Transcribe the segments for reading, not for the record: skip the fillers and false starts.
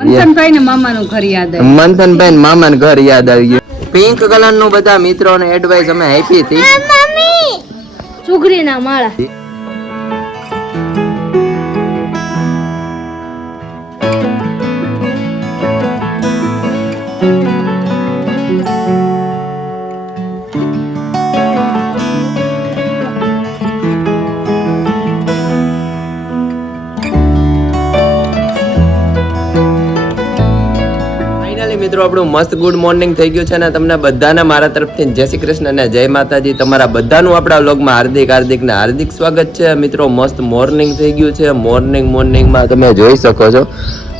મંથનભાઈ ને મામાનું ઘર યાદ આવ્યું. મંથનભાઈ ને મામાનું ઘર યાદ આવી ગયું. પિંક કલર નું બધા મિત્રોને એડવાઇસ અમે આપી હતી. સુગરીના માળા. મિત્રો આપણું મસ્ત ગુડ મોર્નિંગ થઈ ગયું છે ને તમને બધાને મારા તરફથી જય શ્રી કૃષ્ણ અને જય માતાજી. તમારા બધાનું આપણા વ્લોગમાં હાર્દિક સ્વાગત છે. મિત્રો મસ્ત મોર્નિંગ થઈ ગયું છે. મોર્નિંગમાં તમે જોઈ શકો છો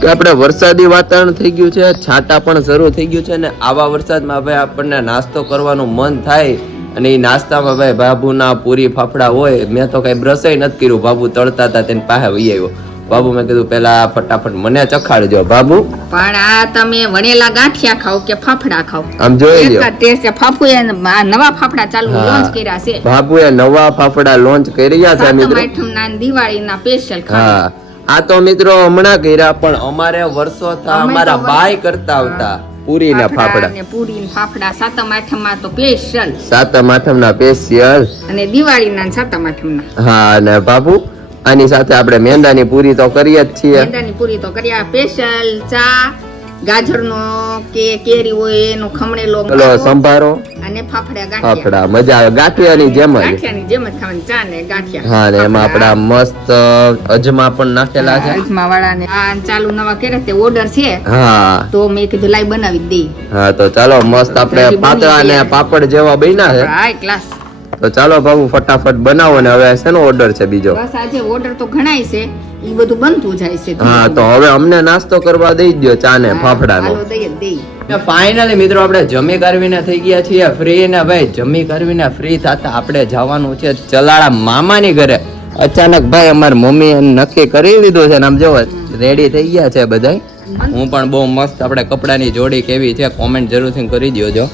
કે આપણે વરસાદી વાતાવરણ થઈ ગયું છે, છાંટા પણ શરૂ થઈ ગયું છે ને આવા વરસાદમાં ભાઈ આપણને નાસ્તો કરવાનું મન થાય અને એ નાસ્તામાં ભાઈ બાબુના પૂરી ફાફડા હોય. મેં તો કઈ બ્રશ નથી કર્યું, બાબુ તળતા હતા તેને પાસે વહી આવ્યો. બાબુ મેં કીધું પેલા ફટાફટ મને ચખાડજો બાબુ. પણ આ તમે વણેલા ગાંઠિયા ખાવ કે ફાફડા ખાવ, આમ જોઈ લ્યો. ટેસ્ટ બાપુએ નવા ફાફડા ચાલુ લોન્ચ કર્યા છે. બાબુએ નવા ફાફડા લોન્ચ કર્યા છે મિત્રો. આઠમના દિવાળીના સ્પેશિયલ. હા આ તો મિત્રો હમણાં કર્યા, પણ અમારે વર્ષો અમારા બાય કરતા આવતા પૂરી ના ફાફડા ને પૂરી ના ફાફડા સાતમ આઠમમાં તો સ્પેશિયલ. સાતમ આઠમના સ્પેશિયલ અને દિવાળીના સાતમ આઠમના. હા અને બાબુ આની સાથે આપણે મેંદાની પૂરી તો કરીએ જ છીએ. મેંદાની પૂરી તો કર્યા સ્પેશિયલ. ચા ગાજરનો કે કેરી હોય એનો ખમણેલો સંભારો અને ફાફડા ફાફડા મજા આવે. ગાંઠિયાની જેમ જ ખાવાની. ચા ને ગાંઠિયા. હા ને એમાં આપડા મસ્ત અજમા પણ નાખેલા છે. અજમા વાળા ને આ ચાલુ નવા કર્યા તે ઓર્ડર છે. હા તો મેં કીધું લાઈ બનાવી દે. હા તો ચાલો મસ્ત આપણે પાતળા ને પાપડ જેવા બન્યા છે. High class. તો ચાલો બાબુ ફટાફટ બનાવો ને હવે શેનો ઓર્ડર છે બીજો? બસ આજે ઓર્ડર તો ઘણાય છે, ઈ બધું બનતું જાય છે. હા તો હવે અમને નાસ્તો કરવા દઈ દો ચા ને ફાફડા નો. ફાઇનલી મિત્રો આપણે જમી કરવીને થઈ ગયા છીએ ફ્રી ને ભાઈ જમી કરવીને ફ્રી થતા આપણે જવાનું છે ચલાળા મામાની ઘરે. અચાનક ભાઈ અમારી મમ્મી નક્કી કરી લીધું છે ને આમ જોવો રેડી થઈ ગયા છે બધા. હું પણ બહુ મસ્ત આપણે કપડાની જોડી કેવી છે કોમેન્ટ જરૂરથી કરી દો.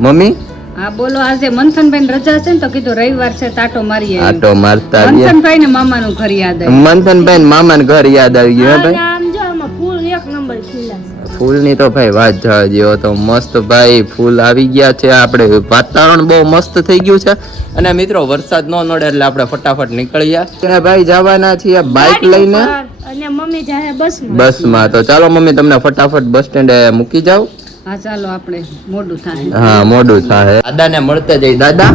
મમ્મી હા બોલો. આજે મંથનભાઈ રજા છે ને તો કીધું રવિવાર છે આટો મારીએ. આટો મારતા મંથનભાઈ ને મામાનું ઘર યાદ આવ્યું. મંથનભાઈ ને મામાનું ઘર યાદ આવી ગયું ભાઈ. આમ જો આમાં ફૂલ એક નંબર ખીલા. ફૂલની તો ભાઈ વાત જવા તો મસ્ત ભાઈ ફૂલ આવી ગયા છે. આપણે વાતાવરણ બહુ મસ્ત થઈ ગયું છે અને મિત્રો વરસાદ ન નડે એટલે આપણે ફટાફટ નીકળ્યા ભાઈ જવાના છીએ બાઇક લઈને અને મમ્મી જાય બસમાં. તો ચાલો મમ્મી તમને ફટાફટ બસ સ્ટેન્ડે મૂકી જાવ. હા ચાલો આપણે મોડું થાય. હા મોડું થાય. દાદા ને મળતે જઈ. દાદા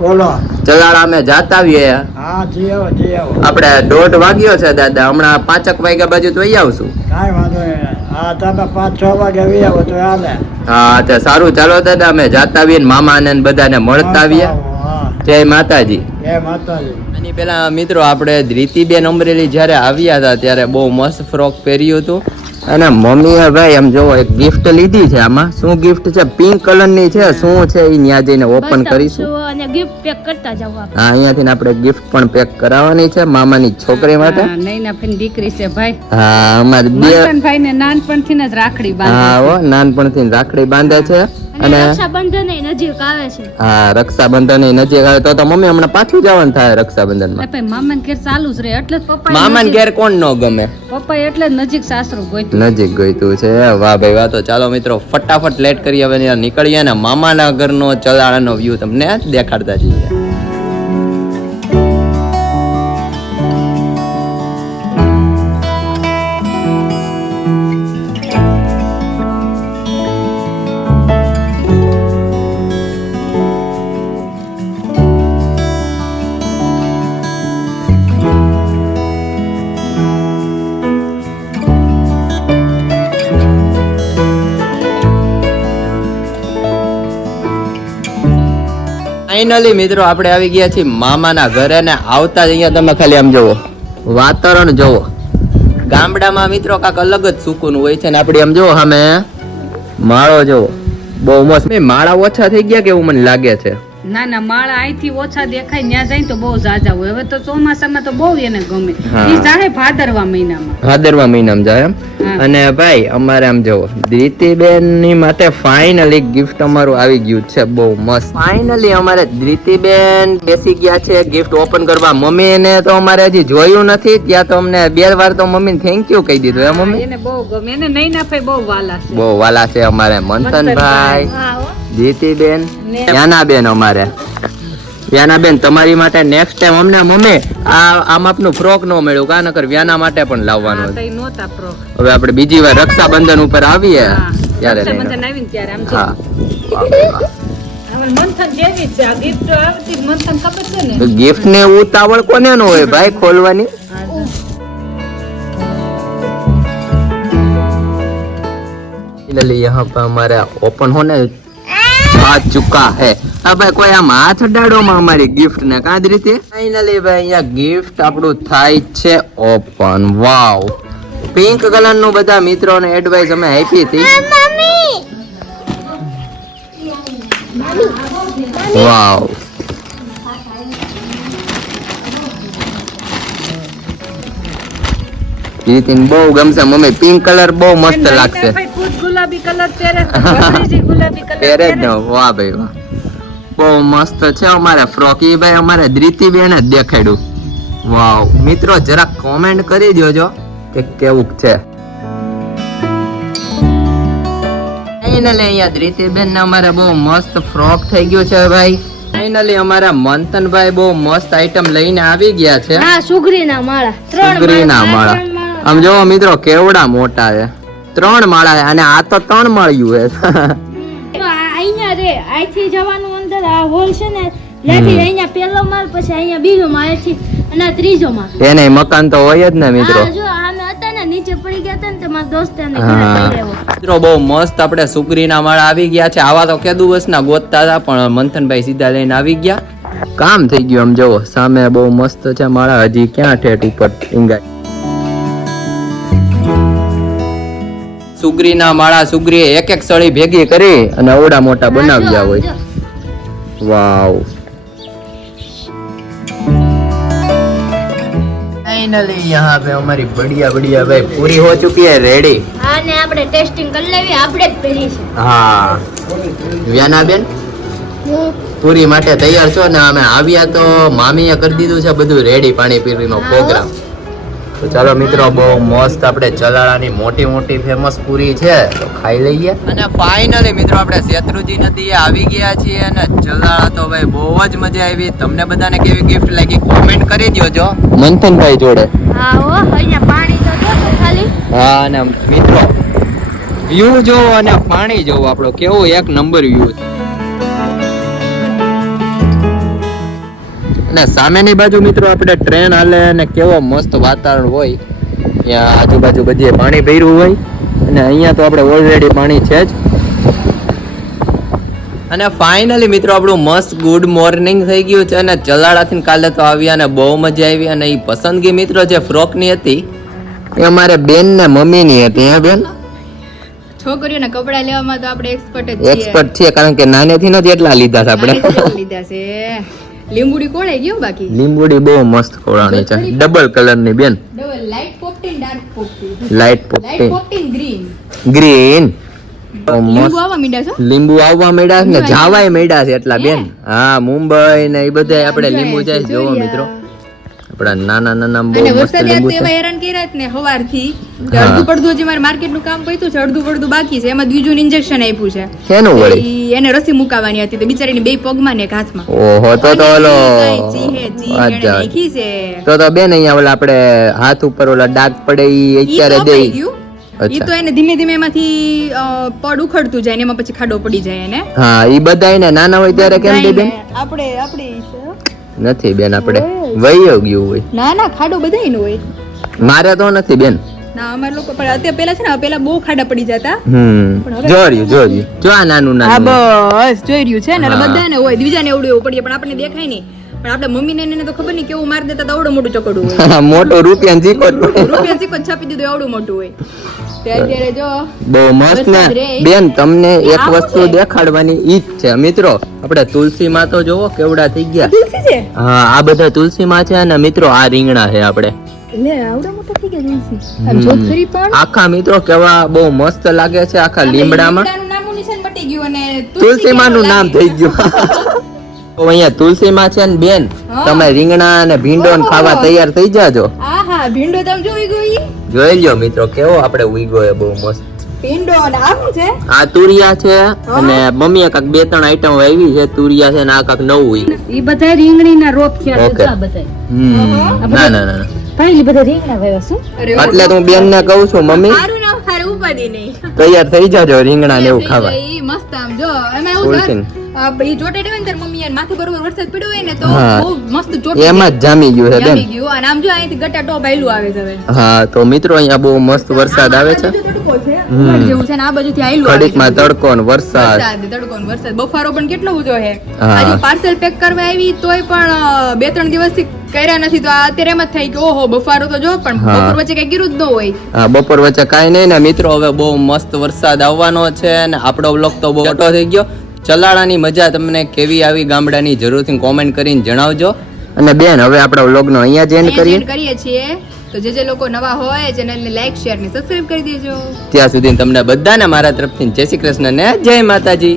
બોલો. ચલાળા અમે જાતા આવીએ. હા જી આવો. આપણે 1:30 વાગ્યો છે દાદા, હમણાં 5 વાગ્યા બાજુ તો વહી આવશું. કાંઈ વાંધો નહીં. હા તમે 5-6 વાગે આવી આવો તો હાલે. હા તો સારું ચાલો દાદા અમે જાતા આવીએ મામા ને બધાને મળતા આવીએ. જય માતાજી. જય માતાજી. આની પેલા મિત્રો આપણે ધ્રીતિબેન અમરેલી જયારે આવ્યા હતા ત્યારે બહુ મસ્ત ફ્રોક પહેર્યું હતું અને મમ્મીએ ભાઈ એમ જોવો એક ગિફ્ટ લીધી છે. આમાં શું ગિફ્ટ છે? પિંક કલર ની છે. શું છે એ ત્યાં જઈને ઓપન કરીશું અને ગિફ્ટ પેક કરતા જાવ. હા અહીંયાથી આપણે ગિફ્ટ પણ પેક કરાવવાની છે મામાની છોકરી માટે. નૈના ફેન દીકરી છે ભાઈ. હા અમારી મંથનભાઈ ને નાનપણથી જ રાખડી બાંધે. હા હો નાનપણથી રાખડી બાંધે છે અને રક્ષાબંધન નજીક આવે છે. હા રક્ષાબંધન નજીક આવે તો મમ્મી હમણાં પાછું જવાનું થાય રક્ષાબંધન માં. મામા ઘેર ચાલુ જ રહે એટલે પપ્પા મામા ઘેર કોણ ન ગમે? પપ્પા એટલે નજીક સાસરું ગોઈતું. નજીક ગોઈતું છે. વાહ ભાઈ વાહ. તો ચાલો મિત્રો ફટાફટ લેટ કરી હવે નીકળીએ ને મામાના ઘરનો ચલાળાનો વ્યૂ તમને દેખાડતા જઈએ. ફાઇનલી મિત્રો આપણે આવી ગયા છીએ મામાના ઘરે ને આવતા જ અહીંયા તમે ખાલી આમ જોવો વાતાવરણ જોવો. ગામડામાં મિત્રો કાંક અલગ જ સુકૂન હોય છે ને આપણે આમ જોવો સામે માળો જોવો બહુ મસ્ત. માળા ઓછા થઈ ગયા કે એવું મને લાગે છે. ના ના માળા અહીંથી ઓછા દેખાય ત્યાં જાય તો બહુ ઝાઝા હોય. હવે તો ચોમાસામાં તો બહુ એને ગમે. હા. ઈ જાય ભાદરવા મહિનામાં. ભાદરવા મહિનામાં જાય એમ. હા. અને ભાઈ અમારે આમ જોવો ધ્રીતિબેન ની માટે ફાઇનલી ગિફ્ટ અમારું આવી ગયું છે બહુ મસ્ત. ફાઇનલી અમારે ધ્રીતિબેન બેસી ગયા છે ગિફ્ટ ઓપન કરવા. મમ્મી ને તો અમારે હજી જોયું નથી ત્યાં તો અમને 2 વાર તો મમ્મી થેન્ક યુ કહી દીધું હે મમ્મી. એને બહુ ગમે. એને નહીં ના બહુ વાલા છે. બહુ વાલા છે અમારે મંથનભાઈ, હા હો. ધ્રીતિબેન, ને- યાનાબેન અમારે. વ્યાનાબેન તમારી માટે નેક્સ્ટ ટાઈમ અમને મમ્મી આ માપનું ફ્રોક નો મળ્યું કા નકર વ્યાના માટે પણ લાવવાનું હા, હતું. તઈ નહોતા ફ્રોક. હવે આપણે બીજી વાર રક્ષાબંધન ઉપર આવીએ હા. ત્યારે રક્ષાબંધન લઈને. આવીને ત્યારે આમ જો. હા હવે મંથન જેવી જ છે. આ gift આવતી જ મંથન ખબર છે ને. ગિફ્ટ ને ઉતાવળ કોને નો હોય ભાઈ ખોલવાની. फाइनली यहाँ पर हमारा ओपन होने आ चुका है. अब भाई कोई આમ હાથ અડાડો માં અમારી ગિફ્ટ ને કાંદ રીતે ફાઇનલી ભાઈ અહીંયા ગિફ્ટ આપણું થાય છે ઓપન. વાવ, પિંક કલર નું બધા મિત્રોને એડવાઇસ અમે આપી હતી. વાવ, જીતીન બહુ ગમશે મમ્મી. પિંક કલર બહુ મસ્ત લાગશે. ભાઈ ખુદ ગુલાબી કલર પહેરે છે. ભત્રીજી ગુલાબી કલર પહેરે જ ને. વાહ ભાઈ વાહ, બહુ મસ્ત છે અમારે ફ્રોક. એ ભાઈ અમારે ધ્રીતિબેન જ દેખાડ્યું. વાવ મિત્રો જરા કોમેન્ટ કરી દેજો કે કેવું છે. ફાઇનલી અહીંયા ધ્રીતિબેન ને અમારે બહુ મસ્ત ફ્રોક થઈ ગયું છે ભાઈ. ફાઇનલી અમારા મંથનભાઈ બહુ મસ્ત આઈટમ લઈને આવી ગયા છે. હા સુગરીના માળા 3 સુગરીના માળા. આમ જોવો મિત્રો કેવડા મોટા છે. 3 માળા છે અને આ તો 3 માળિયું છે. અહીંયા રે અહીંથી જવાનું અંદર આ હોલ છે ને ત્યાંથી અહીંયા પહેલો માળ પછી અહીંયા બીજો માળ અહીંથી અને આ ત્રીજો માળ. એને મકાન તો હોય જ ને મિત્રો. આ જો આમે હતા ને નીચે પડી ગયા હતા ને તો મારા દોસ્તાને હા. ઘરે પડી રહ્યો. મિત્રો બહુ મસ્ત આપણે સુગરીના માળા આવી ગયા છે. આવા તો કે દિવસના ગોતતા હતા પણ મંથનભાઈ સીધા લઈને આવી ગયા. કામ થઈ ગયું. આમ જોવો સામે બહુ મસ્ત છે માળા. હજી ક્યાં ઠેઠ ઉપર ટીંગાય. સુગરીના માળા સુગરી એક એક સળી ભેગી કરી અને અવડા મોટા બનાવ્યા હોય. વાવ, फाइनली यहाँ पे हमारी बढ़िया बढ़िया भाई पूरी हो चुकी है रेडी. હા ને આપણે ટેસ્ટિંગ કરી લેવી. આપણે જ પહેરી છે. હા વ્યાનાબેન પૂરી માટે તૈયાર છો ને અમે આવ્યા તો મામીએ કરી દીધું છે બધું રેડી પાણીપુરીનો પ્રોગ્રામ. તો ચાલો મિત્રો બહુ મસ્ત આપણે ચલાળાની મોટી મોટી ફેમસ પૂરી છે તો ખાઈ લઈએ. અને ફાઇનલી મિત્રો આપણે શેત્રુજી નદીએ આવી ગયા છીએ અને ચલાળા તો ભાઈ બહુ જ મજા આવી. તમને બધાને કેવી ગિફ્ટ લાગી કોમેન્ટ કરી દેજો મંથનભાઈ જોડે. હા હો અહીંયા પાણી તો જો ખાલી. હા અને મિત્રો વ્યૂ જોવો અને પાણી જોવો આપણો કેવો એક નંબર વ્યૂ છે. અને સામેની બાજુ મિત્રો આપણે ટ્રેન હાલે અને કેવો મસ્ત વાતાવરણ હોય. ત્યાં આજુબાજુ બધે પાણી ભર્યું હોય અને અહીંયા તો આપણે ઓલરેડી પાણી છે જ. અને ફાઇનલી મિત્રો આપણું મસ્ત ગુડ મોર્નિંગ થઈ ગયું છે અને ચલાળાથી કાલે તો આવ્યા અને બહુ મજા આવી. અને એ પસંદગી મિત્રો જે ફ્રોકની હતી એ અમારે બેન ને મમ્મી ની હતી. હે બેન, છોકરીઓના કપડા લેવામાં તો આપણે એક્સપર્ટ જ એક્સપર્ટ છીએ કારણ કે નાનેથી નથી એટલા લીધા છે આપણે. લીધા છે. લીંબુડી કોળે ગયો બાકી લીંબુડી બહુ મસ્ત ખોળાણી છે. ડબલ કલર ની બેન. ડબલ લાઈટ પોપટીન ડાર્ક પોપટી લાઈટ લાઈટ પોપટી પોપટીન ગ્રીન ગ્રીન. લીંબુ આવવા મીડા છો. લીંબુ આવવા મળ્યા છે ને જાવાય મળ્યા છે એટલા બેન. હા મુંબઈ ને એ બધા આપણે લીંબુ જાય જોવો મિત્રો. આપડા નાના નાના બહુ અને મસ્ત વરસાદ લીંબુ યાદ છે. એવા હેરાન કર્યા જ ને સવારથી હા. અડધું પડધું હજી મારે માર્કેટ નું કામ પૈતું છે, અડધું પડધું બાકી છે. એમાં બીજું ઇન્જેક્શન આપ્યું છે. શેનું વળી? ઈ એને રસી મુકાવાની હતી તો બિચારીની બે પગમાં ને એક હાથમાં. ઓહો તો અને ઓલો ઈ કાંઈ ચીહે ચી એણે અચ્છા. નાખી છે. તો બેન અહીંયા ઓલા આપણે હાથ ઉપર ઓલા ડાઘ પડે ઈ ઈ અત્યારે તો દે. કપાઈ ગયું. ઈ તો એને ધીમે ધીમે એમાંથી પડ ઉખડતું જાય ને એમાં પછી ખાડો પડી જાય એને. હા ઈ બધા એને નાના હોય ત્યારે કેમ દે બેન? આપણે નથી બેન આપણે વયો ગયું હોય. ના ના ખાડો બધાયનો હોય. મારે તો નથી બેન. ના અમાર લોકો પણ અત્યારે પેલા છે ને પેલા બહુ ખાડા પડી જતા. જોર્યું જો આ નાનું હા નાનું. બસ જોઈ રહ્યું છે ને એટલે હા. બધાને હોય બીજાને એવડું એવું પડીએ પણ આપણને દેખાય નહીં. પણ આપડા મમ્મી ને એને તો ખબર નહીં કેવું મારી દેતા તો આવડું મોટું ચકોડું હોય. મોટો રૂપિયા જીકો રૂપિયા સિક્કો છાપી દીધું આવડું મોટું હોય. તે અત્યારે જો બહુ મસ્ત ને વરસાદ રે. બેન તમને એક આવું વસ્તુ છે. દેખાડવાની ઈ જ છે મિત્રો. આપણે તુલસી માં તો જોવો કેવડા થઈ ગયા. તુલસી છે હા આ બધા તુલસી માં છે અને મિત્રો આ રીંગણા છે આપણે લે આવડા મોટા થઈ ગયા તુલસી. આમ જો ખરી પણ આખા મિત્રો કેવા બહુ મસ્ત લાગે છે આખા લીમડામાં. લીમડાનું નામું નિશાન મટી ગયું અને તુલસી માં નું નામ થઈ ગયું. તો અહીંયા તુલસી માં છે ને બેન હા. તમે રીંગણા અને ભીંડો ને ખાવા તૈયાર થઈ જાજો. આહા ભીંડો તમે જોઈ ગઈ જોઈ લ્યો મિત્રો કેવો આપણે ઉઈગો એ બહુ મસ્ત. ભીંડો અને આ શું છે આ તુરિયા છે અને મમ્મીએ કાંક 2-3 આઈટમ વાવી છે. તુરિયા છે ને આ કાંક નવું. ઈ બધા રીંગણીના રોપ થયા ઓકે. છે આ બધા. ના ના ના ભાઈ ઈ બધા રીંગણા વાવ્યા શું? અરે એટલે હું બેન ને કહું છું મમ્મી સારું ના સારું ઉપાડી નહીં તૈયાર થઈ જાજો રીંગણા ને એવું ખાવા. ઈ મસ્ત આમ જો એમાં એવું તુલસી ઈ ચોટેડ હોય ને તાર મમ્મી યાર માથે બરોબર વરસાદ પડ્યો હોય ને તો હા. બહુ મસ્ત ચોટી એમાં જ જામી ગયું છે બેન. જામી ગયું અને આમ જો અહીંથી ગટા ટોપ આયલું આવે છે હવે હા તો મિત્રો અહીંયા બહુ મસ્ત વરસાદ આવે છે. આ બાજુ તડકો છે ઉઘાડ જેવું છે ને આ બાજુથી આયલું આવે છે ઘડીકમાં તડકો ને વરસાદ. વરસાદ તડકો ને વરસાદ બફારો પણ કેટલો ઊંચો છે હા. આજે પાર્સલ પેક કરવા આવી તોય પણ 2-3 દિવસથી કર્યા નથી તો આ અત્યારે એમ જ થાય કે ઓહો બફારો તો જો પણ હા. બપોર વચ્ચે કઈ ગીરું જ ન હોય હા બપોર વચ્ચે કાંઈ નહીં ને મિત્રો હવે બહુ મસ્ત વરસાદ આવવાનો છે અને આપણો બ્લોગ તો બહુ મોટો થઈ ગયો. ચલાળાની મજા તમને કેવી આવી ગામડાની જરૂરથી કોમેન્ટ કરીને જણાવજો. અને બેન હવે આપણા વ્લોગનો અહીંયા જ એન્ડ અહીંયા કરીએ. end કરીએ છીએ તો જે લોકો નવા હોય ચેનલને લાઈક શેર ને સબસ્ક્રાઇબ કરી દેજો. ત્યાં સુધી તમને બધાને મારા તરફથી જય શ્રી કૃષ્ણ ને જય માતાજી.